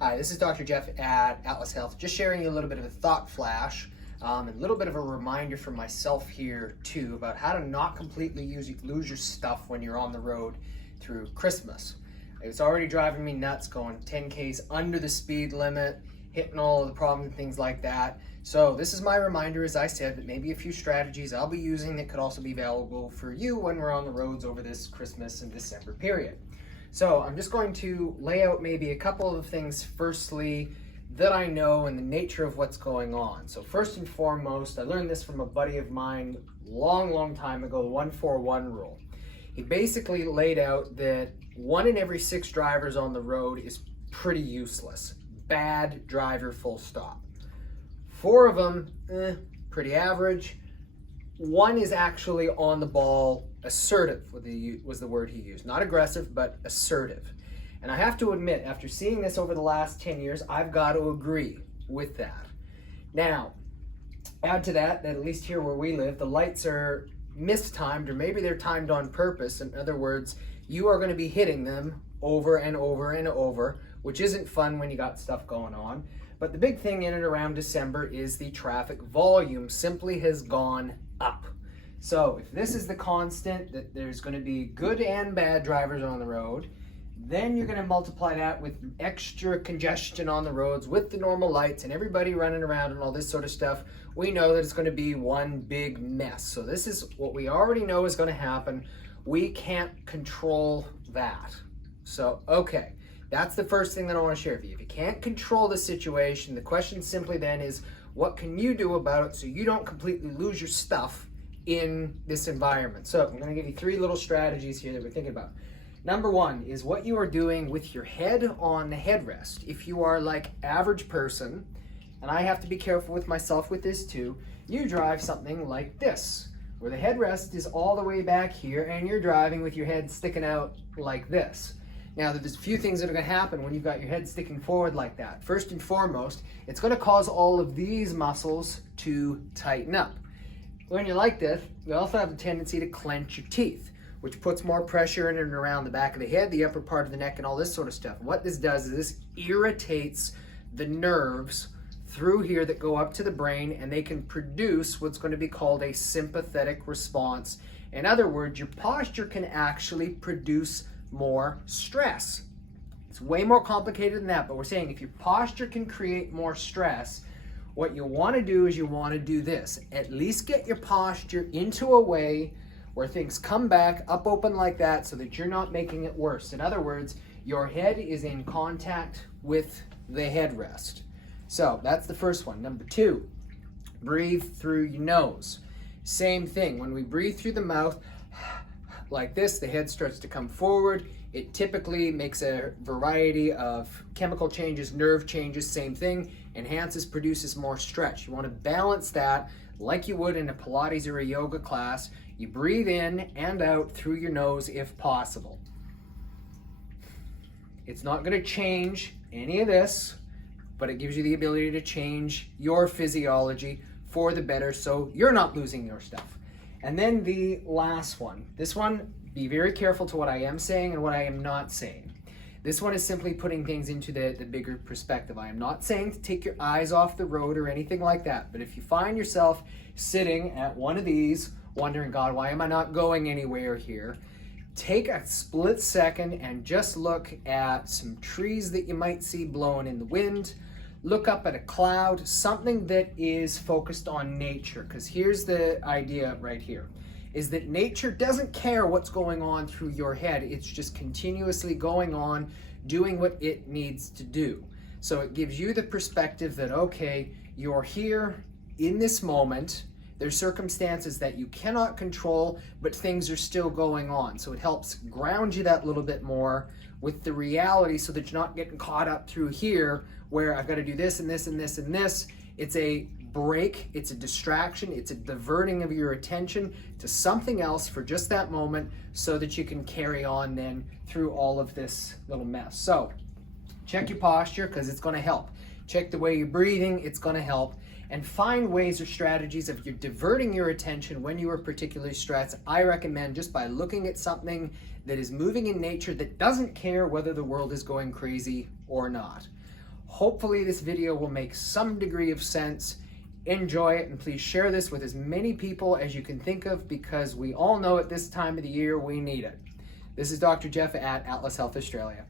Hi, this is Dr. Jeff at Atlas Health, just sharing you a little bit of a thought flash, and a little bit of a reminder for myself here too about how to not completely lose your stuff when you're on the road through Christmas. It's already driving me nuts going 10Ks under the speed limit, hitting all of the problems and things like that. So this is my reminder, as I said, that maybe a few strategies I'll be using that could also be valuable for you when we're on the roads over this Christmas and December period. So I'm just going to lay out maybe a couple of things firstly that I know and the nature of what's going on. So first and foremost, I learned this from a buddy of mine long time ago, the 1-4-1 rule. He basically laid out that 1 in every 6 drivers on the road is pretty useless. Bad driver, full stop. 4 of them, pretty average. 1 is actually on the ball, assertive was the word he used. Not aggressive, but assertive. And I have to admit, after seeing this over the last 10 years, I've got to agree with that. Now, add to that at least here where we live, the lights are mistimed, or maybe they're timed on purpose. In other words, you are going to be hitting them over and over and over, which isn't fun when you got stuff going on. But the big thing in and around December is the traffic volume simply has gone up. So if this is the constant, that there's going to be good and bad drivers on the road, then you're going to multiply that with extra congestion on the roads with the normal lights and everybody running around and all this sort of stuff. We know that it's going to be one big mess. So this is what we already know is going to happen. We can't control that. So, okay, that's the first thing that I want to share with you. If you can't control the situation, the question simply then is, what can you do about it so you don't completely lose your stuff in this environment? So I'm going to give you 3 little strategies here that we're thinking about. Number 1 is what you are doing with your head on the headrest. If you are like average person, and I have to be careful with myself with this too, you drive something like this, where the headrest is all the way back here and you're driving with your head sticking out like this. Now, there's a few things that are going to happen when you've got your head sticking forward like that. First and foremost, it's going to cause all of these muscles to tighten up. When you're like this, you also have a tendency to clench your teeth, which puts more pressure in and around the back of the head, the upper part of the neck, and all this sort of stuff. And what this does is this irritates the nerves through here that go up to the brain, and they can produce what's going to be called a sympathetic response. In other words, your posture can actually produce more stress. It's way more complicated than that, but we're saying if your posture can create more stress, what you want to do is you want to do this. At least get your posture into a way where things come back up open like that so that you're not making it worse. In other words, your head is in contact with the headrest. So that's the first one. Number 2, breathe through your nose. Same thing. When we breathe through the mouth, like this, the head starts to come forward. It typically makes a variety of chemical changes, nerve changes, same thing, enhances, produces more stretch. You want to balance that like you would in a Pilates or a yoga class. You breathe in and out through your nose if possible. It's not going to change any of this, but it gives you the ability to change your physiology for the better so you're not losing your stuff. And then the last one. This one, be very careful to what I am saying and what I am not saying. This one is simply putting things into the bigger perspective. I am not saying to take your eyes off the road or anything like that, but if you find yourself sitting at one of these, wondering, God, why am I not going anywhere here? Take a split second and just look at some trees that you might see blowing in the wind. Look up at a cloud, something that is focused on nature, because here's the idea right here, is that nature doesn't care what's going on through your head. It's just continuously going on, doing what it needs to do. So it gives you the perspective that, okay, you're here in this moment. There's circumstances that you cannot control, but things are still going on. So it helps ground you that little bit more with the reality so that you're not getting caught up through here where I've got to do this and this and this and this. It's a break, it's a distraction, it's a diverting of your attention to something else for just that moment so that you can carry on then through all of this little mess. So check your posture because it's going to help. Check the way you're breathing, it's going to help. And find ways or strategies if you're diverting your attention when you are particularly stressed. I recommend just by looking at something that is moving in nature that doesn't care whether the world is going crazy or not. Hopefully this video will make some degree of sense. Enjoy it, and please share this with as many people as you can think of, because we all know at this time of the year we need it. This is Dr. Jeff at Atlas Health Australia.